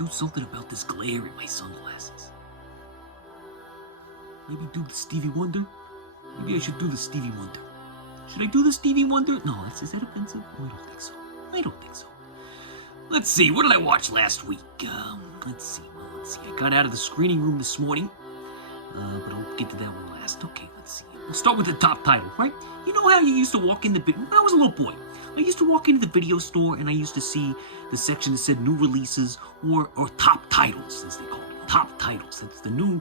do something about this glare in my sunglasses. Maybe do the Stevie Wonder? Maybe I should do the Stevie Wonder. Should I do the Stevie Wonder? No, is that offensive? Oh, I don't think so. I don't think so. Let's see, what did I watch last week? Let's see. I got out of the screening room this morning, but I'll get to that one last. Okay, let's see. We'll start with the top title, right? You know how you used to walk in when I was a little boy, I used to walk into the video store and I used to see the section that said new releases or top titles, as they call it. Top titles. That's the new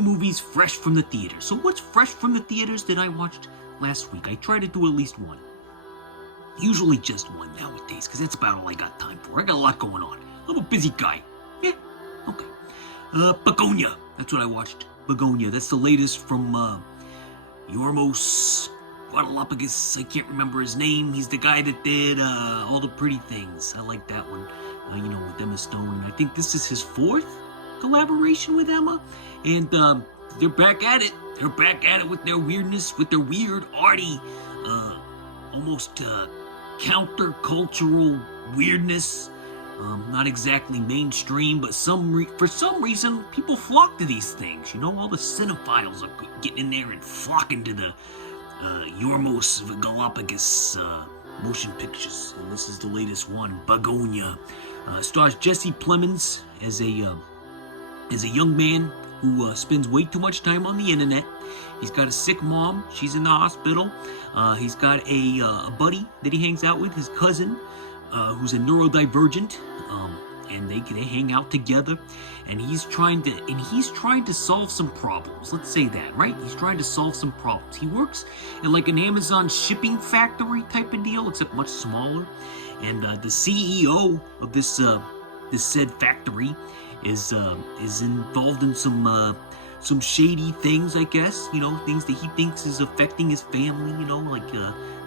movies fresh from the theaters. So what's fresh from the theaters that I watched last week? I try to do at least one. Usually just one nowadays, because that's about all I got time for. I got a lot going on. I'm a busy guy. Yeah, okay. Begonia. That's what I watched. Begonia. That's the latest from Yormos Guadalupagis. I can't remember his name. He's the guy that did All the Pretty Things. I like that one. With Emma Stone. I think this is his 4th collaboration with Emma. And they're back at it. They're back at it with their weirdness, with their weird, arty, almost counter-cultural weirdness. Not exactly mainstream, but for some reason, people flock to these things. All the cinephiles are getting in there and flocking to the Yormos Galapagos motion pictures. And this is the latest one, Begonia. Stars Jesse Plemons as a young man who spends way too much time on the internet. He's got a sick mom. She's in the hospital. He's got a buddy that he hangs out with, his cousin, who's a neurodivergent. And they hang out together. And he's trying to solve some problems. Let's say that, right? He's trying to solve some problems. He works in like an Amazon shipping factory type of deal, except much smaller. And the CEO of this said factory is involved in some shady things, I guess, things that he thinks is affecting his family, like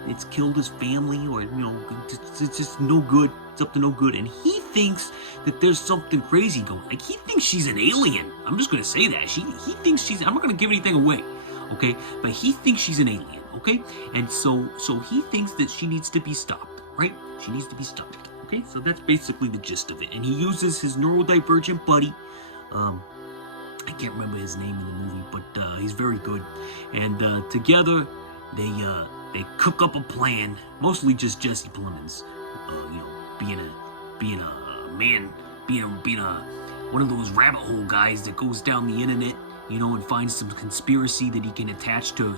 it's killed his family, or it's just no good. It's up to no good. And he thinks that there's something crazy going. Like, he thinks she's an alien. I'm just gonna say that. He thinks I'm not gonna give anything away, okay? But he thinks she's an alien, okay? And so he thinks that she needs to be stopped, right? She needs to be stopped. Okay, so that's basically the gist of it. And he uses his neurodivergent buddy. I can't remember his name in the movie, but he's very good. And together, they cook up a plan. Mostly just Jesse Plemons, being a man, being one of those rabbit hole guys that goes down the internet, and finds some conspiracy that he can attach to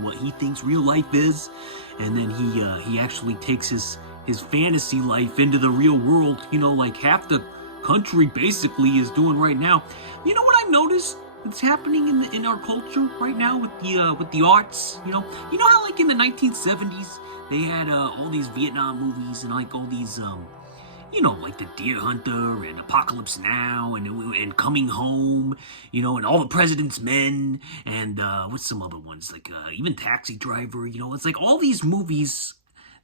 what he thinks real life is, and then he actually takes his fantasy life into the real world, like half the country basically is doing right now. You know what I've noticed that's happening in our culture right now with the arts? You know how like in the 1970s they had all these Vietnam movies and like all these like The Deer Hunter and Apocalypse Now and Coming Home, and All the President's Men and what's some other ones, like even Taxi Driver. It's like all these movies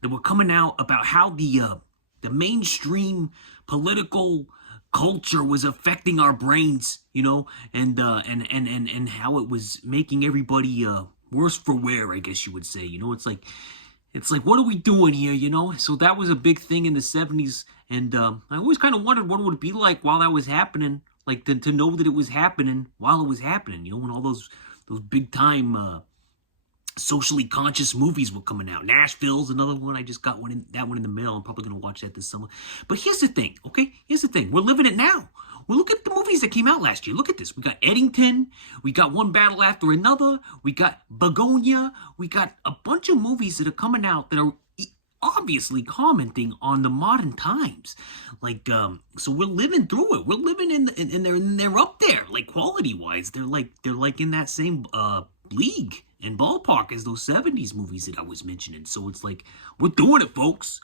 that were coming out about how the mainstream political culture was affecting our brains, and how it was making everybody worse for wear, I guess you would say. It's like what are we doing here, So that was a big thing in the 70s, and I always kind of wondered what it would be like while that was happening, like to know that it was happening while it was happening, when all those big time socially conscious movies were coming out. Nashville's another one. I just got that one in the mail. I'm probably going to watch that this summer. But here's the thing, okay? Here's the thing. We're living it now. Well, look at the movies that came out last year. Look at this. We got Eddington. We got One Battle After Another. We got Begonia. We got a bunch of movies that are coming out that are obviously commenting on the modern times. Like, so we're living through it. We're living and they're up there, like quality-wise. They're like in that same league and ballpark as those 70s movies that I was mentioning. So it's like, we're doing it, folks.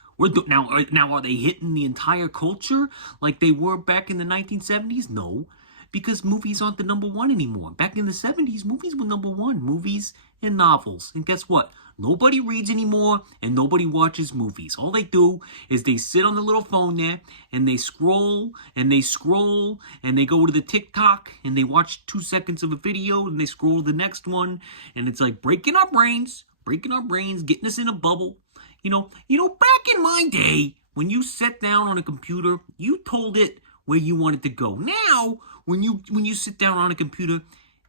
Now are they hitting the entire culture like they were back in the 1970s? No, because movies aren't the number one anymore. Back in the 70s, movies were number one. Movies and novels. And guess what? Nobody reads anymore and nobody watches movies. All they do is they sit on the little phone there and they scroll and they scroll and they go to the TikTok and they watch 2 seconds of a video and they scroll to the next one. And it's like breaking our brains, getting us in a bubble. Back in my day, when you sat down on a computer, you told it where you want it to go. Now, when you sit down on a computer,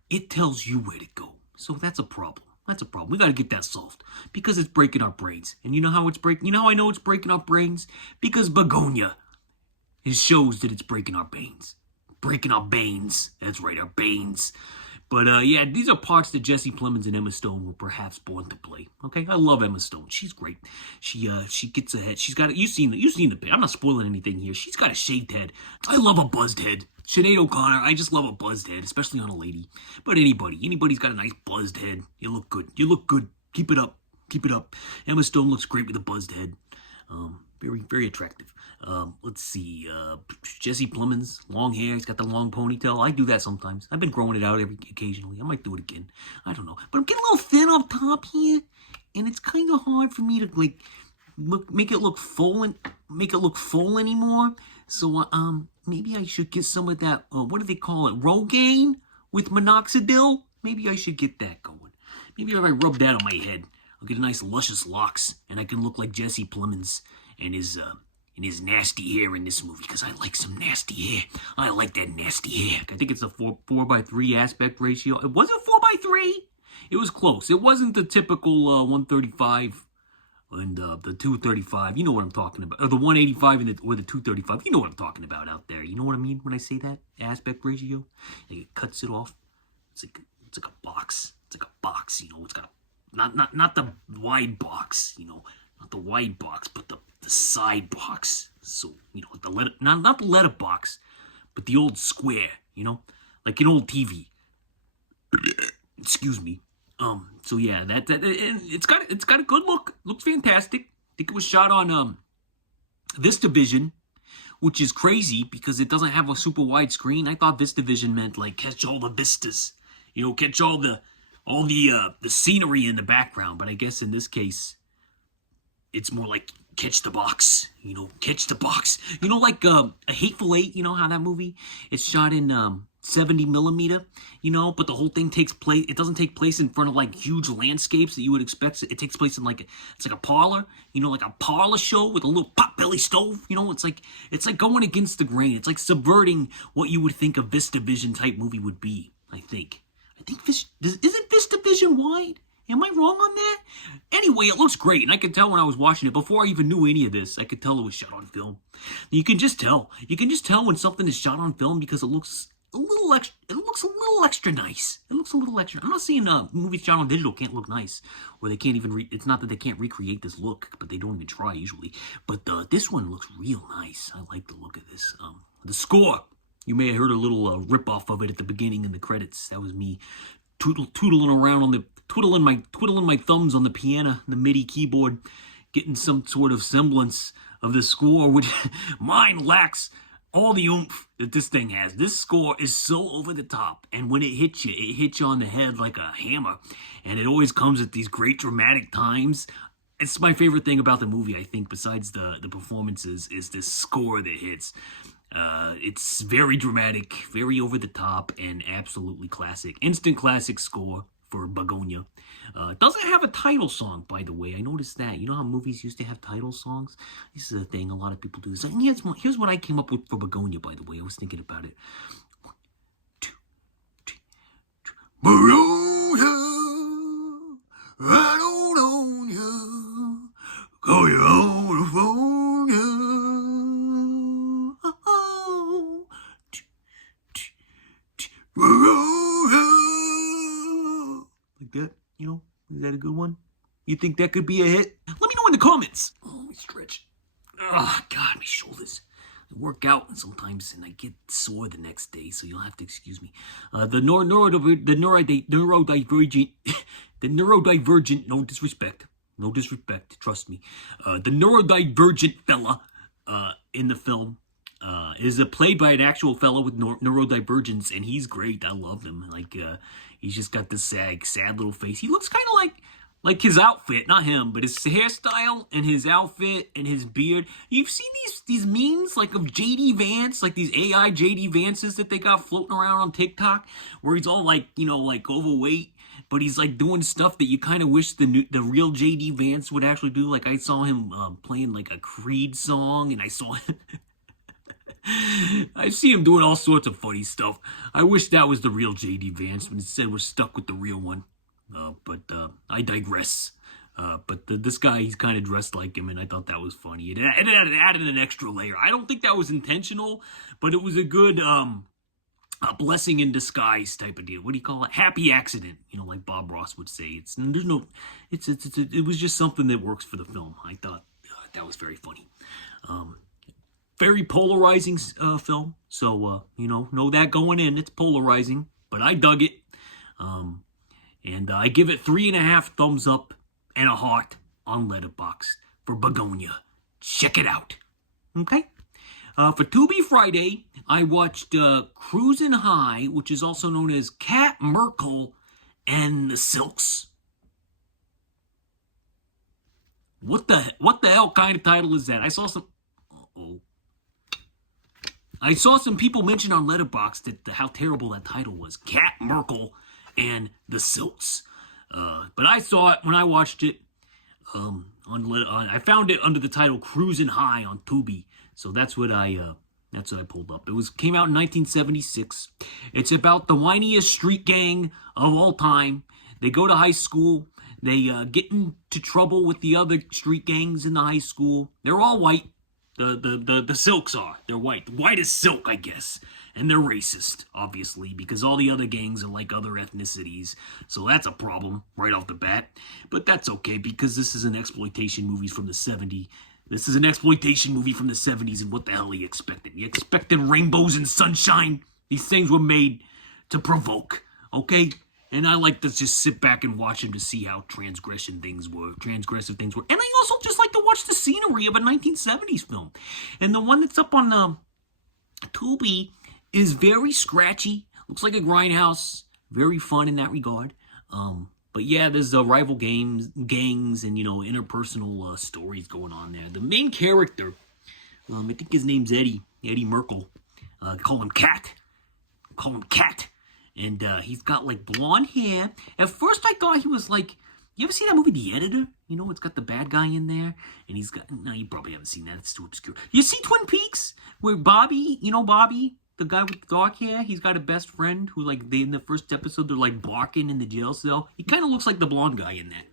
it tells you where to go. So that's a problem. That's a problem. We got to get that solved because it's breaking our brains. And you know how it's breaking? You know how I know it's breaking our brains? Because Begonia, it shows that it's breaking our veins. Breaking our veins. That's right, our veins. But yeah, these are parts that Jesse Plemons and Emma Stone were perhaps born to play. Okay, I love Emma Stone. She's great. She gets ahead. She's got you've seen the bit. I'm not spoiling anything here. She's got a shaved head. I love a buzzed head. Sinead O'Connor. I just love a buzzed head, especially on a lady. But anybody's got a nice buzzed head. You look good. You look good. Keep it up. Keep it up. Emma Stone looks great with a buzzed head. Very, very attractive. Let's see. Jesse Plemons, long hair. He's got the long ponytail. I do that sometimes. I've been growing it out occasionally. I might do it again. I don't know. But I'm getting a little thin up top here, and it's kind of hard for me to make it look full anymore. So maybe I should get some of that. What do they call it? Rogaine with minoxidil. Maybe I should get that going. Maybe if I rub that on my head, I'll get a nice luscious locks, and I can look like Jesse Plemons and his nasty hair in this movie, because I like some nasty hair. I like that nasty hair. I think it's a 4:3 aspect ratio. It wasn't 4:3. It was close. It wasn't the typical 135 and the 235. You know what I'm talking about. Or the 185 and or the 235. You know what I'm talking about out there. You know what I mean when I say that aspect ratio? Like it cuts it off. It's like a box. It's like a box. You know, it's got not the wide box. You know, not the wide box, but the side box. So, you know, not the letter box, but the old square, you know, like an old TV. Excuse me. So yeah, it's got a good look. Looks fantastic. I think it was shot on VistaVision, which is crazy because it doesn't have a super wide screen. I thought VistaVision meant like catch all the vistas, you know, catch all the scenery in the background. But I guess in this case, it's more like catch the box, you know, catch the box. You know, like A Hateful Eight, you know how that movie? It's shot in 70 millimeter, you know, but the whole thing takes place, it doesn't take place in front of like huge landscapes that you would expect. It takes place in it's like a parlor, you know, like a parlor show with a little potbelly stove, you know, it's like going against the grain. It's like subverting what you would think a VistaVision type movie would be, I think. Isn't VistaVision wide? Am I wrong on that? Anyway, it looks great, and I could tell when I was watching it, before I even knew any of this, I could tell it was shot on film. You can just tell. You can just tell when something is shot on film because it looks a little extra. It looks a little extra nice. It looks a little extra. I'm not saying movies shot on digital can't look nice, or they can't even. It's not that they can't recreate this look, but they don't even try usually. But this one looks real nice. I like the look of this. The score. You may have heard a little rip-off of it at the beginning in the credits. That was me twiddling around on the twiddling my thumbs on the piano, the MIDI keyboard, getting some sort of semblance of the score, which mine lacks all the oomph that this thing has. This score is so over the top, and when it hits you on the head like a hammer, and it always comes at these great dramatic times. It's my favorite thing about the movie, I think, besides the performances, is this score that hits. It's very dramatic, very over the top, and absolutely classic. Instant classic score for Begonia. Doesn't have a title song, by the way. I noticed that. You know how movies used to have title songs? This is a thing a lot of people do. So here's what I came up with for Begonia, by the way. I was thinking about it. 1, 2, 3, 4. Begonia, I don't own you. Call you on the phone, yeah. Like that, you know? Is that a good one? You think that could be a hit? Let me know in the comments. Oh, let me stretch. Oh, God, my shoulders. I work out sometimes, and I get sore the next day, so you'll have to excuse me. The neurodivergent, no disrespect, trust me. The neurodivergent fella in the film is played by an actual fellow with neurodivergence, and he's great. I love him. Like, he's just got this sad little face. He looks kind of like his outfit, not him, but his hairstyle and his outfit and his beard. You've seen these memes like of JD Vance, like these AI JD Vances that they got floating around on TikTok, where he's all like, you know, like overweight, but he's like doing stuff that you kind of wish the real JD Vance would actually do. Like I saw him playing like a Creed song, and I saw I see him doing all sorts of funny stuff. I wish that was the real J.D. Vance, but instead we're stuck with the real one. But I digress. This guy, he's kind of dressed like him, and I thought that was funny. It added an extra layer. I don't think that was intentional, but it was a good a blessing in disguise type of deal. What do you call it? Happy accident, like Bob Ross would say. It was just something that works for the film. I thought that was very funny. Very polarizing film. So know that going in, it's polarizing, but I dug it. And I give it 3.5 thumbs up and a heart on Letterboxd for Begonia. Check it out. Okay? For Tubi Friday, I watched Cruisin' High, which is also known as Cat Merkel and the Silks. What the hell kind of title is that? I saw some people mention on Letterboxd how terrible that title was. Cat Merkel and the Silks. But I saw it when I watched it. I found it under the title Cruisin' High on Tubi. So that's what I pulled up. It came out in 1976. It's about the whiniest street gang of all time. They go to high school. They get into trouble with the other street gangs in the high school. They're all white. The Silks are. They're white. White as silk, I guess. And they're racist, obviously, because all the other gangs are like other ethnicities. So that's a problem right off the bat. But that's okay, because this is an exploitation movie from the 70s. This is an exploitation movie from the 70s, and what the hell are you expecting? You expecting rainbows and sunshine? These things were made to provoke, okay? And I like to just sit back and watch them to see how transgressive things were. And I also just like to watch the scenery of a 1970s film. And the one that's up on Tubi is very scratchy. Looks like a grindhouse. Very fun in that regard. But yeah, there's rival gangs and, interpersonal stories going on there. The main character, I think his name's Eddie Merkel. Call him Cat. And he's got like blonde hair. At first I thought he was like, you ever see that movie, The Editor? It's got the bad guy in there. And he's got, no, you probably haven't seen that. It's too obscure. You see Twin Peaks? Where Bobby, Bobby? The guy with the dark hair, he's got a best friend who, in the first episode, they're, barking in the jail cell. He kind of looks like the blonde guy in that.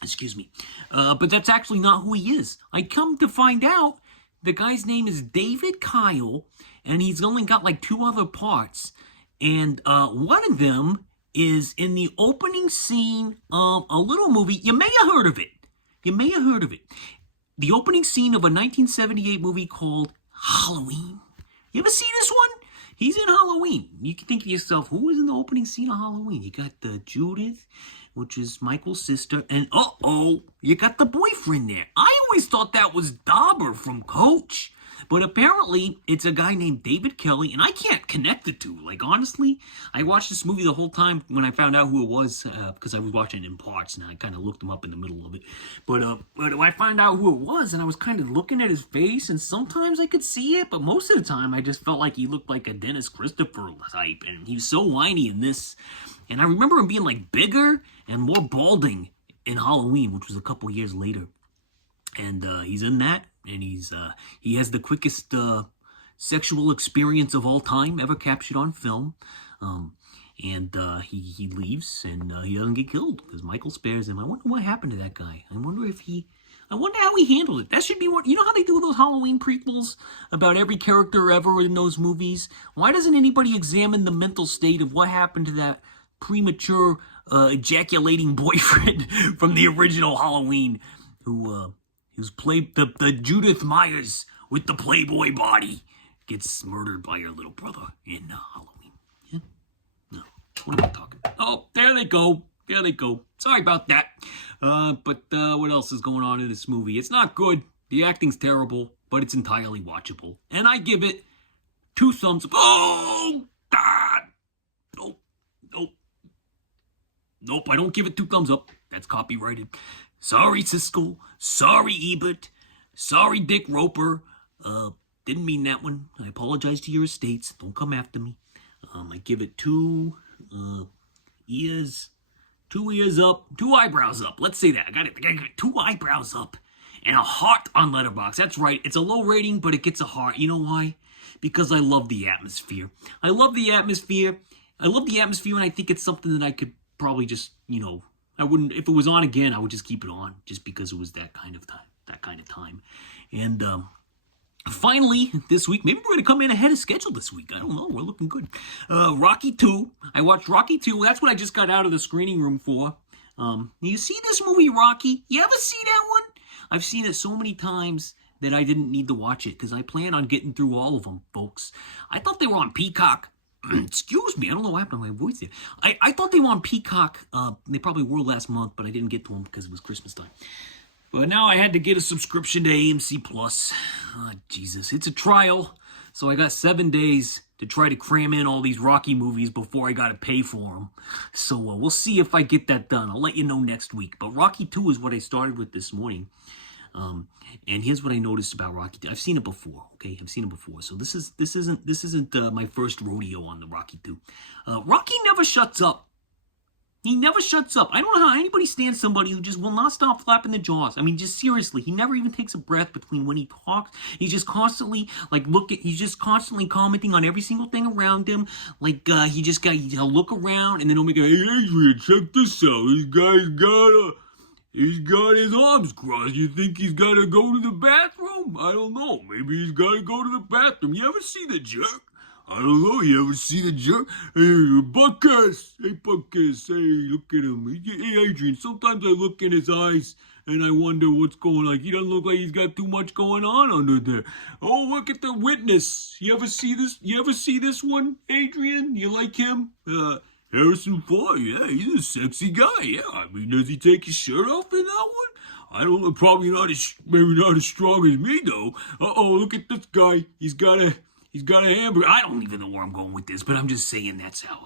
Excuse me. But that's actually not who he is. I come to find out the guy's name is David Kyle, and he's only got, 2 other parts. And one of them is in the opening scene of a little movie. You may have heard of it. The opening scene of a 1978 movie called Halloween. You ever see this one? He's in Halloween. You can think to yourself, who was in the opening scene of Halloween? You got Judith, which is Michael's sister, and you got the boyfriend there. I always thought that was Dauber from Coach. But apparently, it's a guy named David Kelly, and I can't connect the two. Honestly, I watched this movie the whole time when I found out who it was, because I was watching it in parts, and I kind of looked him up in the middle of it. But I found out who it was, and I was kind of looking at his face, and sometimes I could see it, but most of the time, I just felt like he looked like a Dennis Christopher type, and he was so whiny in this. And I remember him being, bigger and more balding in Halloween, which was a couple years later. And he's in that, and he has the quickest sexual experience of all time ever captured on film. And he leaves, and he doesn't get killed because Michael spares him. I wonder what happened to that guy. I wonder how he handled it. That should be what, how they do those Halloween prequels about every character ever in those movies? Why doesn't anybody examine the mental state of what happened to that premature ejaculating boyfriend from the original Halloween who's played the Judith Myers with the Playboy body gets murdered by her little brother in Halloween. Yeah? No. What am I talking about? Oh, there they go. Sorry about that. But what else is going on in this movie? It's not good. The acting's terrible, but it's entirely watchable. And I give it 2 thumbs up. Oh, God. Nope, I don't give it 2 thumbs up. That's copyrighted. Sorry, Siskel. Sorry, Ebert. Sorry, Dick Roper. Didn't mean that one. I apologize to your estates. Don't come after me. I give it 2 ears. 2 ears up. 2 eyebrows up. Let's say that. I gotta give it 2 eyebrows up. and a heart on Letterboxd. That's right. It's a low rating, but it gets a heart. You know why? Because I love the atmosphere. I love the atmosphere. And I think it's something that I could probably just, I wouldn't, if it was on again, I would just keep it on just because it was that kind of time. And, finally, this week, maybe we're going to come in ahead of schedule this week. I don't know. We're looking good. Rocky 2. I watched Rocky 2. That's what I just got out of the screening room for. You see this movie, Rocky? You ever see that one? I've seen it so many times that I didn't need to watch it because I plan on getting through all of them, folks. I thought they were on Peacock. Excuse me. I don't know what happened to my voice there. I thought they were on Peacock. They probably were last month, but I didn't get to them because it was Christmas time. But now I had to get a subscription to AMC Plus. Oh, Jesus. It's a trial. So I got 7 days to try to cram in all these Rocky movies before I got to pay for them. So we'll see if I get that done. I'll let you know next week. But Rocky 2 is what I started with this morning. And here's what I noticed about Rocky 2. I've seen it before, okay? I've seen it before. So this isn't my first rodeo on the Rocky 2. Rocky never shuts up. He never shuts up. I don't know how anybody stands somebody who just will not stop flapping their jaws. I mean, just seriously, he never even takes a breath between when he talks. He's just constantly he's just constantly commenting on every single thing around him. He'll look around and then he'll make a, hey Adrian, check this out. He's got his arms crossed. You think he's got to go to the bathroom? I don't know. Maybe he's got to go to the bathroom. You ever see the jerk? I don't know. You ever see the jerk? Hey, Buckus. Hey, Buckus. Hey, look at him. Hey, Adrian, sometimes I look in his eyes and I wonder what's going on. Like, he doesn't look like he's got too much going on under there. Oh, look at the witness. You ever see this one, Adrian? You like him? Harrison Ford, yeah, he's a sexy guy, yeah. I mean, does he take his shirt off in that one? I don't know, probably maybe not as strong as me, though. Uh-oh, look at this guy. He's got a hamburger. I don't even know where I'm going with this, but I'm just saying that's how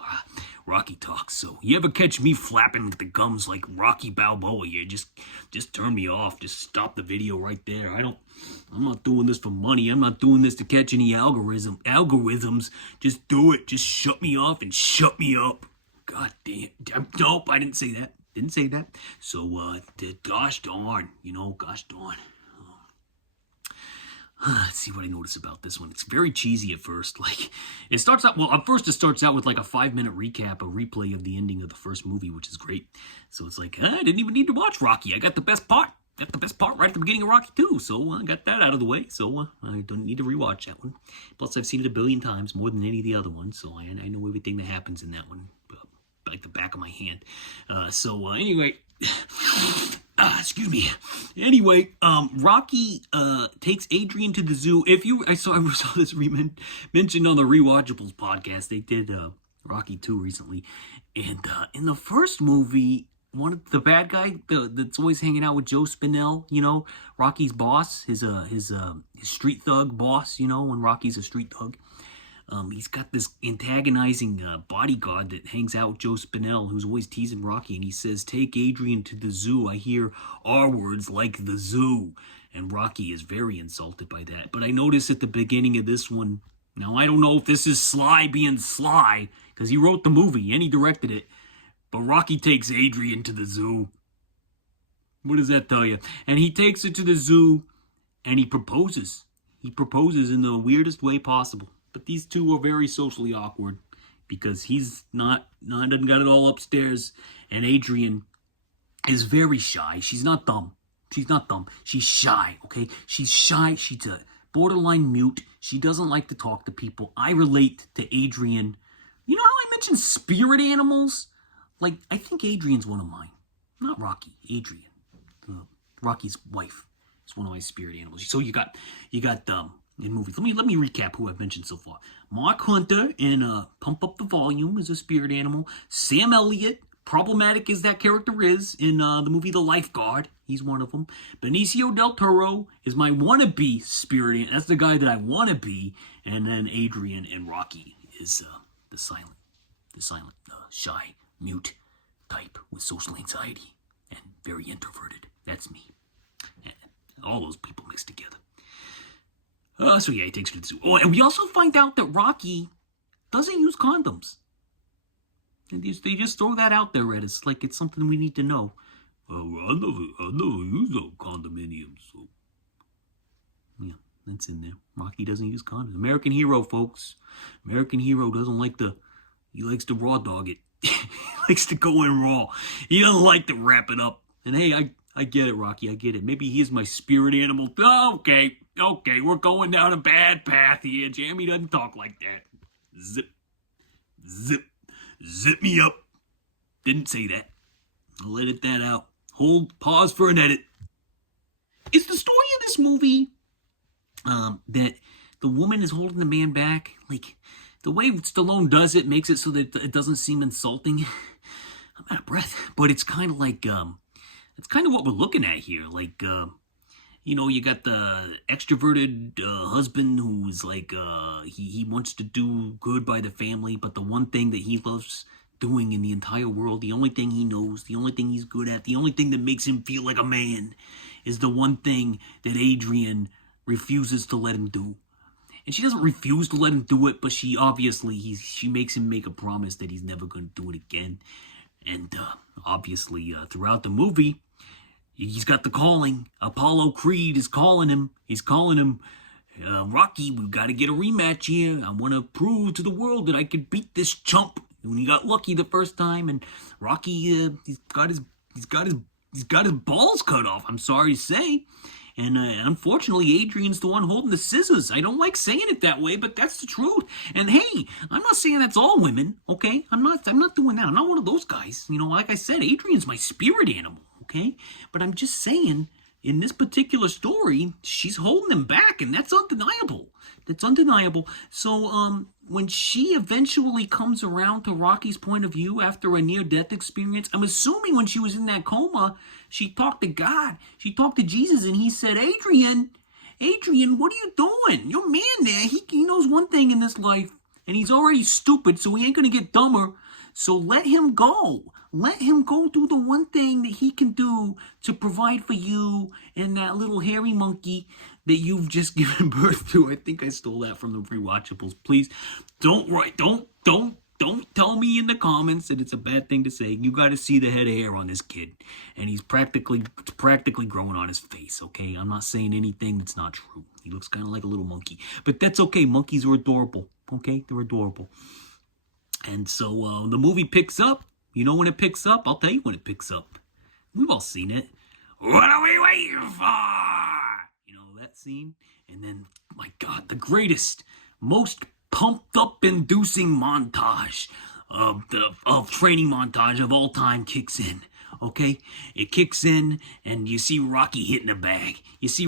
Rocky talks. So, you ever catch me flapping with the gums like Rocky Balboa? Yeah, just turn me off. Just stop the video right there. I'm not doing this for money. I'm not doing this to catch any algorithms. Just do it. Just shut me off and shut me up. God damn. Nope, I didn't say that. So, gosh darn. Gosh darn. Let's see what I notice about this one. It's very cheesy at first. It starts out with like a 5-minute recap, a replay of the ending of the first movie, which is great. So it's like, I didn't even need to watch Rocky. I got the best part. Right at the beginning of Rocky 2. So I got that out of the way. So I don't need to rewatch that one. Plus, I've seen it 1 billion times, more than any of the other ones. So I know everything that happens in that one, like the back of my hand. Anyway, excuse me. Anyway, Rocky takes Adrian to the zoo. I saw this mentioned on the Rewatchables podcast. They did Rocky 2 recently, and in the first movie, the bad guy that's always hanging out with Joe Spinell, Rocky's boss, his street thug boss, when Rocky's a street thug. He's got this antagonizing bodyguard that hangs out with Joe Spinell, who's always teasing Rocky, and he says, take Adrian to the zoo. I hear R words like the zoo. And Rocky is very insulted by that. But I notice at the beginning of this one, now I don't know if this is Sly being Sly, because he wrote the movie and he directed it, but Rocky takes Adrian to the zoo. What does that tell you? And he takes her to the zoo and he proposes. He proposes in the weirdest way possible. But these two are very socially awkward because he's doesn't got it all upstairs. And Adrian is very shy. She's not dumb. She's shy, okay? She's shy. She's a borderline mute. She doesn't like to talk to people. I relate to Adrian. You know how I mentioned spirit animals? I think Adrian's one of mine. Not Rocky, Adrian. Rocky's wife is one of my spirit animals. So you got in movies. Let me recap who I've mentioned so far. Mark Hunter in Pump Up the Volume is a spirit animal. Sam Elliott, problematic as that character is, in the movie The Lifeguard. He's one of them. Benicio del Toro is my wannabe spirit animal. That's the guy that I want to be. And then Adrian and Rocky is the silent, shy, mute type with social anxiety and very introverted. That's me. And all those people mixed together. So yeah, he takes her to the zoo. Oh, and we also find out that Rocky doesn't use condoms. And they just throw that out there at us like it's something we need to know. I never use no condominiums, so yeah, that's in there. Rocky doesn't use condoms. American hero, folks. American hero doesn't like the. He likes to raw dog it. He likes to go in raw. He doesn't like to wrap it up. And hey, I get it, Rocky. I get it. Maybe he is my spirit animal. Okay, we're going down a bad path here. Jamie doesn't talk like that. Zip me up. Didn't say that. I'll edit that out. Pause for an edit. Is the story of this movie that the woman is holding the man back? Like, the way Stallone does it makes it so that it doesn't seem insulting. I'm out of breath. But it's kind of like, it's kind of what we're looking at here. Like, you got the extroverted husband who's like, he wants to do good by the family, but the one thing that he loves doing in the entire world, the only thing he knows, the only thing he's good at, the only thing that makes him feel like a man is the one thing that Adrian refuses to let him do. And she doesn't refuse to let him do it, but she makes him make a promise that he's never going to do it again. And obviously, throughout the movie, he's got the calling. Apollo Creed is calling him. He's calling him, Rocky, we've got to get a rematch here. I want to prove to the world that I could beat this chump. When he got lucky the first time, and Rocky, he's got his balls cut off. I'm sorry to say, and unfortunately, Adrian's the one holding the scissors. I don't like saying it that way, but that's the truth. And hey, I'm not saying that's all women, okay? I'm not doing that. I'm not one of those guys. Like I said, Adrian's my spirit animal, okay? But I'm just saying, in this particular story, she's holding him back, and that's undeniable. That's undeniable. So, when she eventually comes around to Rocky's point of view after a near-death experience, I'm assuming when she was in that coma, she talked to God. She talked to Jesus, and he said, Adrian, what are you doing? Your man there, he knows one thing in this life, and he's already stupid, so he ain't going to get dumber. So let him go. Let him go do the one thing that he can do to provide for you and that little hairy monkey that you've just given birth to. I think I stole that from the Rewatchables. Please don't tell me in the comments that it's a bad thing to say. You got to see the head of hair on this kid, and it's practically growing on his face. Okay, I'm not saying anything that's not true. He looks kind of like a little monkey, but that's okay. Monkeys are adorable. Okay, they're adorable. And so the movie picks up. You know when it picks up? I'll tell you when it picks up. We've all seen it. What are we waiting for? That scene? And then, my God, the greatest, most pumped up inducing montage of training montage of all time kicks in. Okay? It kicks in, and you see Rocky hitting a bag. You see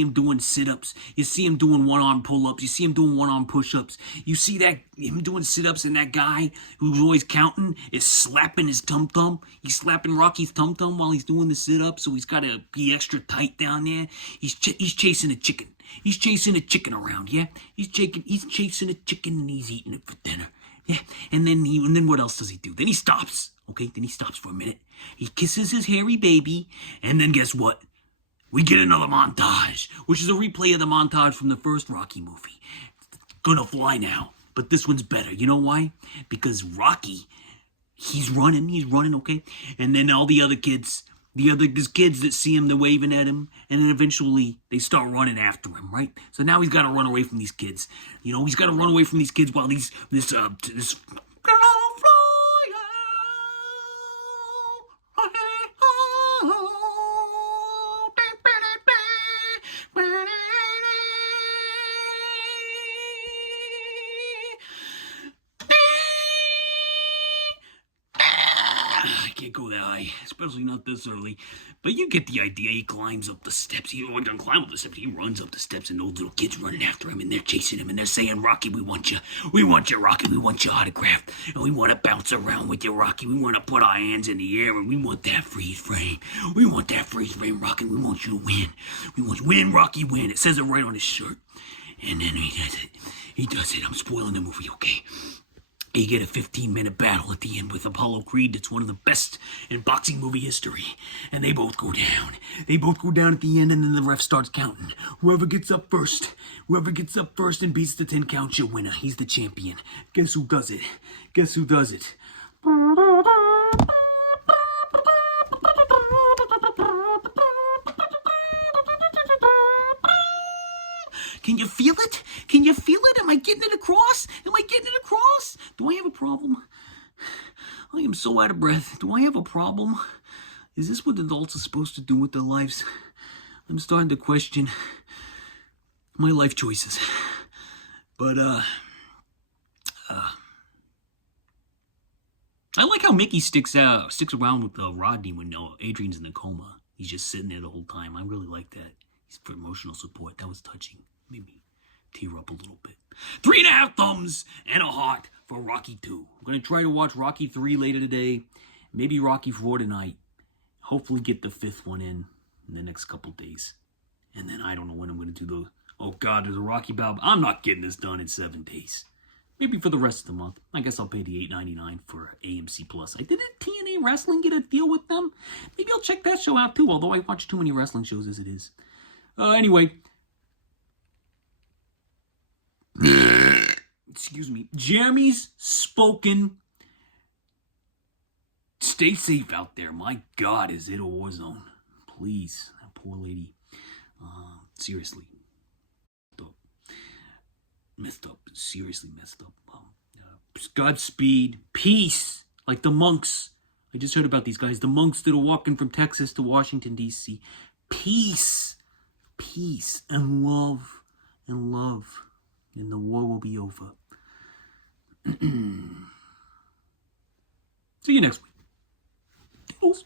him doing sit-ups. You see him doing one-arm pull-ups. You see him doing one-arm push-ups. You see him doing sit-ups, and that guy who's always counting is slapping his tum-tum. He's slapping Rocky's tum-tum while he's doing the sit-ups, so he's got to be extra tight down there. He's chasing a chicken. He's chasing a chicken around, yeah? He's chasing a chicken, and he's eating it for dinner. Yeah, and then what else does he do? Then he stops. Okay, then he stops for a minute. He kisses his hairy baby, and then guess what? We get another montage, which is a replay of the montage from the first Rocky movie. Gonna fly now, but this one's better. You know why? Because Rocky, he's running, okay? And then all the other kids, there's kids that see him, they're waving at him, and then eventually they start running after him, right? So now he's got to run away from these kids. He's got to run away from these kids while this I can't go that high, especially not this early. But you get the idea. He climbs up the steps. He doesn't climb up the steps. He runs up the steps, and those little kids running after him, and they're chasing him, and they're saying, Rocky, we want you. We want you, Rocky. We want your autograph. And we want to bounce around with you, Rocky. We want to put our hands in the air, and we want that freeze frame. We want that freeze frame, Rocky. We want you to win. We want you to win, Rocky, win. It says it right on his shirt. And then he does it. He does it. I'm spoiling the movie, okay? You get a 15-minute battle at the end with Apollo Creed. That's one of the best in boxing movie history. And they both go down. They both go down at the end, and then the ref starts counting. Whoever gets up first and beats the 10 counts, your winner. He's the champion. Guess who does it? Can you feel it? Can you feel it? Am I getting it across? Am I getting it across? Do I have a problem? I am so out of breath. Do I have a problem? Is this what adults are supposed to do with their lives? I'm starting to question my life choices. But, I like how Mickey sticks around with Rodney when Adrian's in a coma. He's just sitting there the whole time. I really like that. He's for emotional support. That was touching. Made me tear up a little bit. 3.5 thumbs and a heart for Rocky 2. I'm going to try to watch Rocky 3 later today. Maybe Rocky 4 tonight. Hopefully get the 5th one in the next couple days. And then I don't know when I'm going to do those. Oh, God, there's a Rocky Balboa. I'm not getting this done in 7 days. Maybe for the rest of the month. I guess I'll pay the $8.99 for AMC Plus. Didn't TNA Wrestling get a deal with them? Maybe I'll check that show out too, although I watch too many wrestling shows as it is. Anyway. Excuse me. Jeremy's spoken. Stay safe out there. My God, is it a war zone? Please. That poor lady. Seriously. Messed up. Seriously messed up. Godspeed. Peace. Like the monks. I just heard about these guys. The monks that are walking from Texas to Washington, D.C. Peace. Peace and love. And love. And the war will be over. See you next week. Toodles.